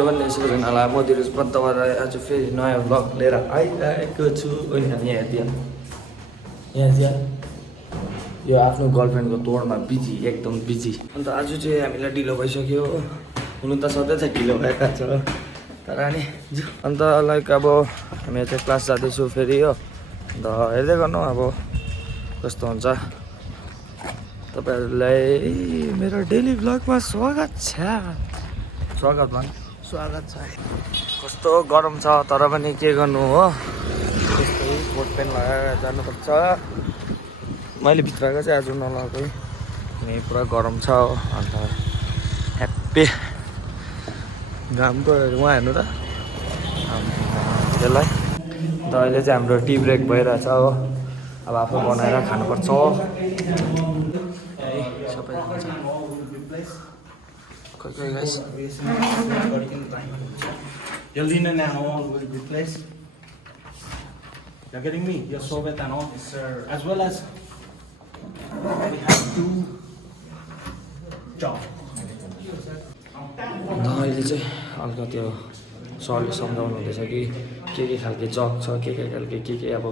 भन्ने सबैजनालाई म धीरज पन्तबाट आज फेरि नयाँ भ्लग लिएर आइरहेको छु। अनि हामी यहाँ हेरिदिया यो आफ्नो गर्लफ्रेन्डको तोडमा बिजी, एकदम बिजी। अन्त आज चाहिँ हामीलाई ढिलो भइसक्यो। हुनु त सधैँ चाहिँ ढिलो भएका छ तर अनि अन्त लाइक अब हामी चाहिँ क्लास जाँदैछु फेरि हो। अन्त हेर्दै गर्नु अब कस्तो हुन्छ। तपाईँहरूलाई मेरो डेली भ्लगमा स्वागत छ। स्वागत छ। कस्तो गरम छ तर पनि के गर्नु हो, त्यस्तै कोट पेन्ट लगाएर जानुपर्छ। मैले भित्रको चाहिँ आज नलगाएको किनकि पुरा गरम छ हो। अन्त ह्याप्पी घामको उहाँ हेर्नु त त्यसलाई। अन्त अहिले चाहिँ हाम्रो टी ब्रेक भइरहेछ हो। अब आफू बनाएर खानुपर्छ। Okay guys. Your linen and all will be placed. You're getting me? Your sorbet and all. Yes, sir. As well as we have to chop. अहिले चाहिँ हल्का त्यो सरले सम्झाउनु हुँदैछ कि के खालके जग छ, के खालके के अब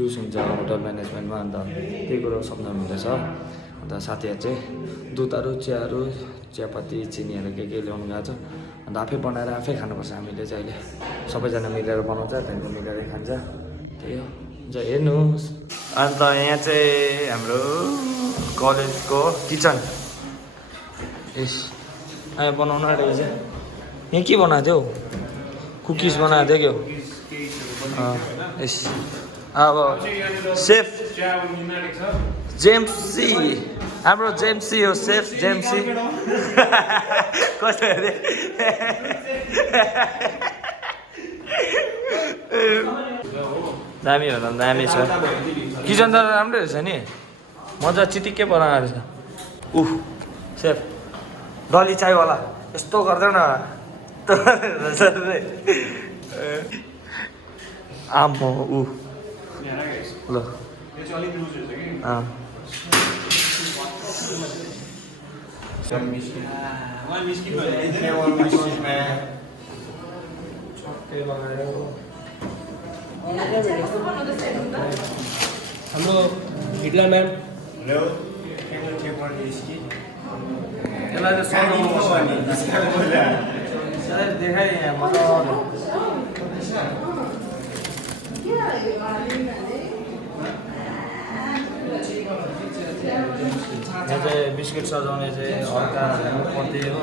युज हुन्छ होटल म्यानेजमेन्टमा। अन्त त्यही कुरो सम्झाउनु हुँदैछ। अन्त साथीहरू चाहिँ दुधहरू, चियाहरू, चियापत्ती, चिनीहरू के ल्याउनु गएको छ। अन्त आफै बनाएर आफै खानुपर्छ। हामीले चाहिँ अहिले सबैजना मिलेर बनाउँछ, त्यहाँदेखि मिलेरै खान्छ। त्यही हो, जहाँ हेर्नुहोस्। अन्त यहाँ चाहिँ हाम्रो कलेजको किचन आयो बनाउनु आँटेको चाहिँ। यहाँ के बनाएको थियो? कुकिज बनाएको थियो क्या यस। अब सेफ जेम्सी, हाम्रो जेम्सी हो, सेफ जेम्सी। कस्तो अरे दामी हो त, दामी छ किचन त। राम्रै रहेछ नि, मजा चिटिक्कै बनाएको रहेछ। सेफ डली चायवाला यस्तो गर्दैन आम्मो ल हाम्रो हिटलर म्याम देखाइ यहाँ मजाले। यहाँ चाहिँ बिस्किट सजाउने चाहिँ हल्का पर्दै हो।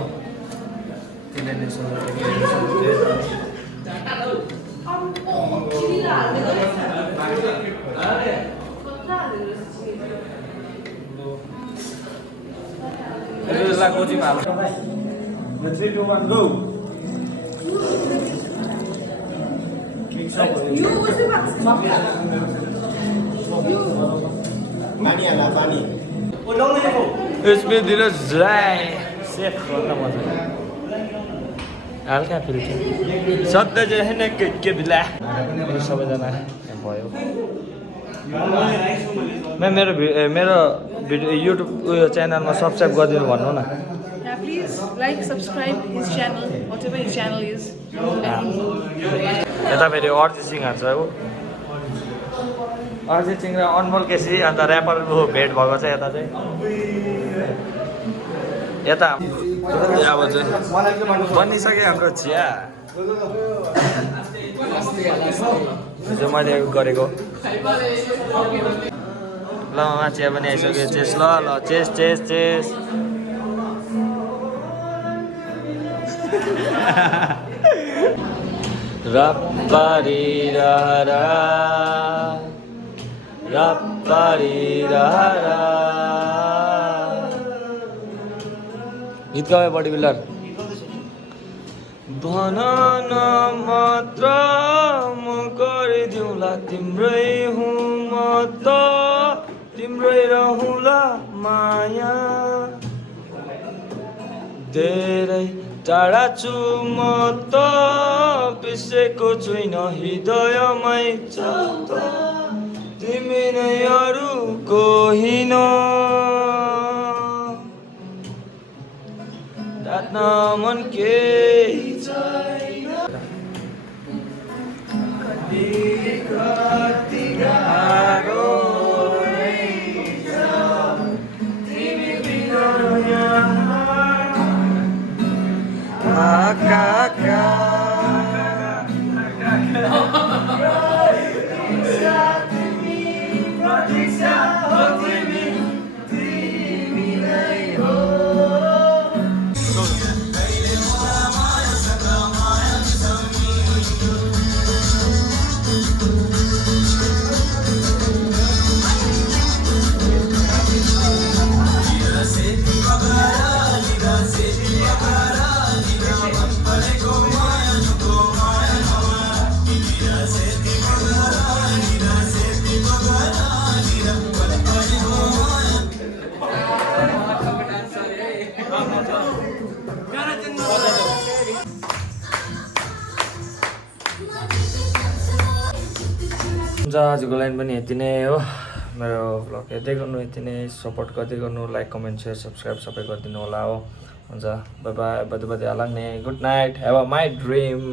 त्यसले कोचिङ हाल्छ। इसमें धीरज ड्राई सेफ गर्दा मजा हल्का फिल्छ सधैँ चाहिँ के बिला सबैजना भयो। मेरो भिडियो युट्युब उयो च्यानलमा सब्सक्राइब गरिदिनु भन्नु न। Please like, subscribe his channel, whatever his channel is. यता फेरि अरिजित सिंह छ ऊ, अरिजित सिंह र अनमोल केसी। अन्त ऱ्यापरको भेट भएको छ यता चाहिँ। यता अब चाहिँ बनिसक्यो हाम्रो चिया। जो मैले गरेको ल चिया पनि आइसक्यो। चेस ल चेस चेस चेस। रप्पारी रहरा गीत गाए बडी बिल्डर। भन न मात्र म गरिदिउँला, तिम्रै हुँ म त तिम्रै रहँला माया। धेरै टाढा छु म त बिर्सेको छुइन हृदयमै छ त तिमी नै अरू कोही न। मन केही छ हुन्छ आजको लाइन पनि यति नै हो मेरो भ्लग हेर्दै गर्नु यति नै सपोर्ट गर्दै गर्नु लाइक कमेन्ट सेयर सब्सक्राइब सबै गरिदिनु होला हो हुन्छ बाई बाई बदे बदे आलाङ्ने good night have a my dream